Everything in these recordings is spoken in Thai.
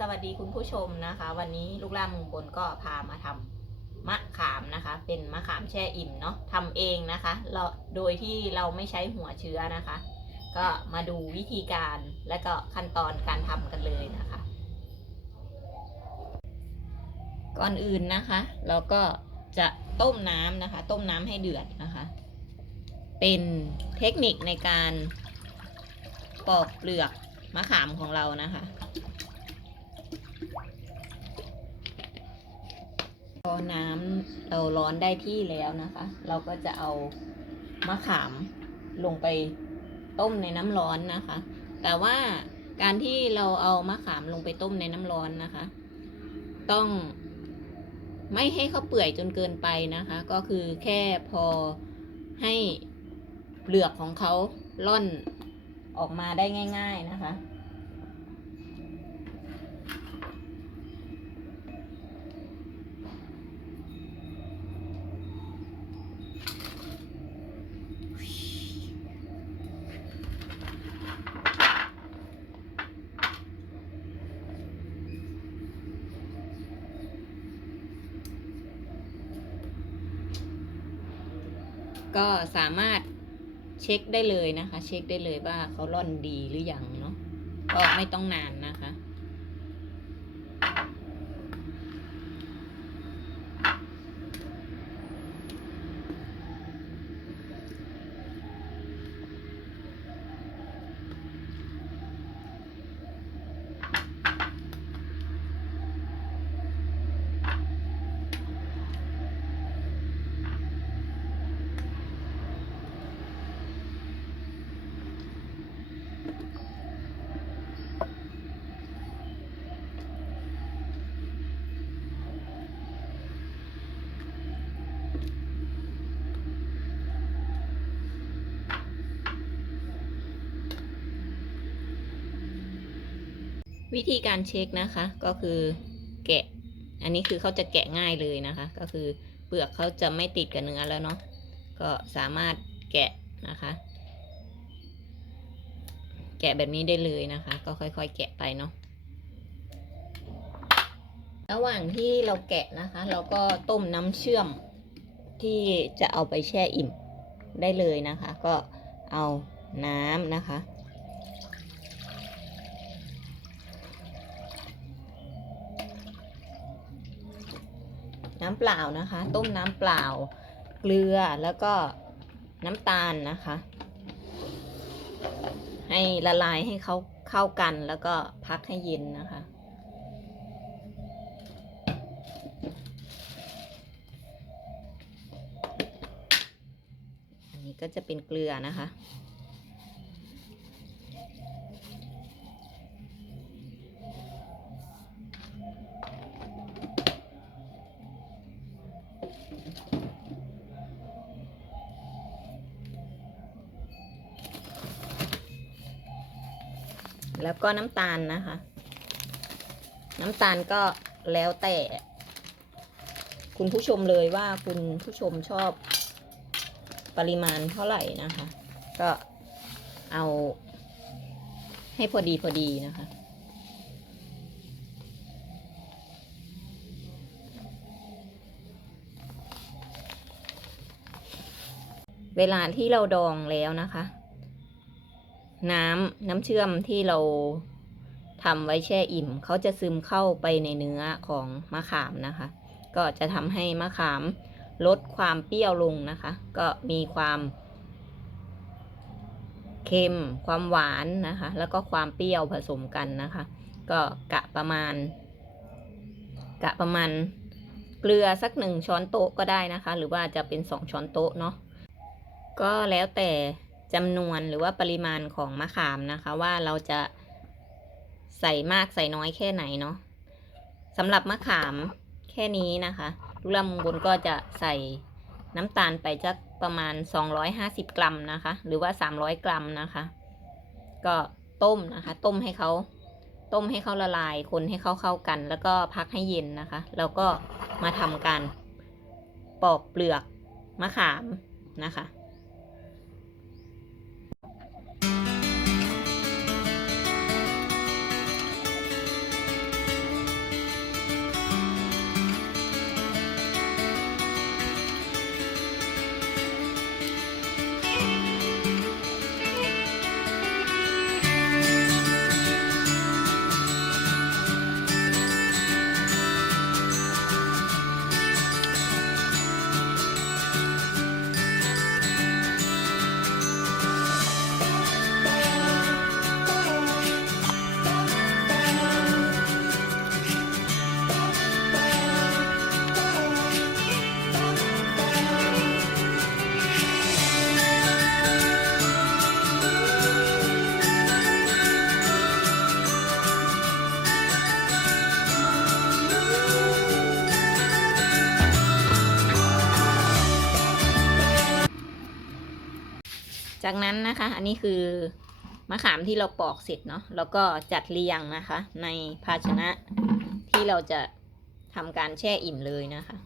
สวัสดีคุณผู้ชมนะคะ วันนี้ลูกล่ามุงบนก็พามาทำมะขามนะคะ เป็นมะขามแช่อิ่มเนาะทำเองนะคะเราโดยที่เราไม่ใช้หัวเชื้อนะคะ ก็มาดูวิธีการและก็ขั้นตอนการทำกันเลยนะคะ ก่อนอื่นนะคะ เราก็จะต้มน้ำนะคะ ต้มน้ำให้เดือดนะคะ เป็นเทคนิคในการปอกเปลือกมะขามของเรานะคะ พอน้ำเราร้อนได้ที่แล้วนะคะ เราก็จะเอามะขามลงไปต้มในน้ำร้อนนะคะ แต่ว่าการที่เราเอามะขามลงไปต้มในน้ำร้อนนะคะ ต้องไม่ให้เขาเปื่อยจนเกินไปนะคะ ก็คือแค่พอให้เปลือกของเขาล่อนออกมาได้ง่าย ๆนะคะ ก็สามารถเช็คได้เลยนะคะ เช็คได้เลยว่าเขาร่อนดีหรือยังเนาะก็ไม่ต้องนานนะคะ วิธีการเช็คนะคะ ก็คือแกะ อันนี้คือเขาจะแกะง่ายเลยนะคะ ก็คือเปลือกเขาจะไม่ติดกับเนื้อแล้วเนาะก็สามารถแกะนะคะ แกะแบบนี้ได้เลยนะคะ ก็ค่อยๆ แกะไปเนาะระหว่างที่เราแกะนะคะ เราก็ต้มน้ำเชื่อมที่จะเอาไปแช่อิ่มได้เลยนะคะ ก็เอาน้ำนะคะ น้ำเปล่านะคะ ต้มน้ำเปล่า เกลือแล้วก็น้ำตาลนะคะ ให้ละลายให้เขาเข้ากันแล้วก็พักให้เย็นนะคะอันนี้ก็จะเป็นเกลือนะคะ แล้วก็น้ำตาลนะคะ น้ำตาลก็แล้วแต่ คุณผู้ชมเลยว่าคุณผู้ชมชอบปริมาณเท่าไหร่นะคะ ก็เอาให้พอดีพอดีนะคะ เวลาที่เราดองแล้วนะคะ น้ำน้ำเชื่อมที่เราทำไว้แช่อิ่ม เขาจะซึมเข้าไปในเนื้อของมะขามนะคะ ก็จะทำให้มะขามลดความเปรี้ยวลงนะคะ ก็มีความเค็ม ความหวานนะคะ แล้วก็ความเปรี้ยวผสมกันนะคะ ก็กะประมาณ กะประมาณเกลือสักหนึ่งช้อนโต๊ะก็ได้นะคะ หรือว่าจะเป็นสองช้อนโต๊ะเนาะก็แล้วแต่ จำนวนหรือว่าปริมาณของมะขามนะคะ ว่าเราจะใส่มากใส่น้อยแค่ไหนเนาะสำหรับมะขามแค่นี้นะคะลูกลำบนก็จะใส่น้ำตาลไปจักประมาณ 250 กรัมนะคะ หรือว่า 300 กรัมนะคะ ก็ต้มนะคะ ต้มให้เขาต้มให้เขาละลาย คนให้เขาเข้ากัน แล้วก็พักให้เย็นนะคะ แล้วก็มาทำการปอกเปลือกมะขามนะคะ จากนั้นนะคะ อันนี้คือมะขามที่เราปอกเสร็จเนาะแล้วก็จัดเรียงนะคะ ในภาชนะที่เราจะทำการแช่อิ่มเลยนะคะ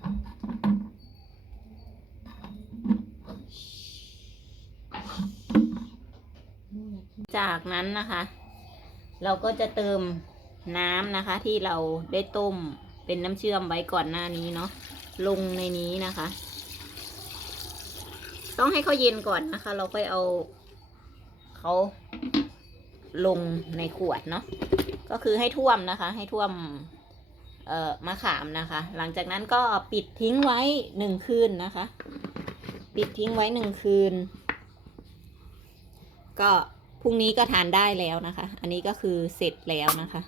จากนั้นนะคะ เราก็จะเติมน้ำนะคะ ที่เราได้ต้มเป็นน้ำเชื่อมไว้ก่อนหน้านี้เนาะลงในนี้นะคะ ต้องให้เขาเย็นก่อนนะคะ เราค่อยเอาเขาลงในขวดเนาะก็คือให้ท่วมนะคะ ให้ท่วมเอ่อมะขามนะคะ หลังจากนั้นก็ปิดทิ้งไว้หนึ่งคืนนะคะ ปิดทิ้งไว้หนึ่งคืน ก็พรุ่งนี้ก็ทานได้แล้วนะคะ อันนี้ก็คือเสร็จแล้วนะคะ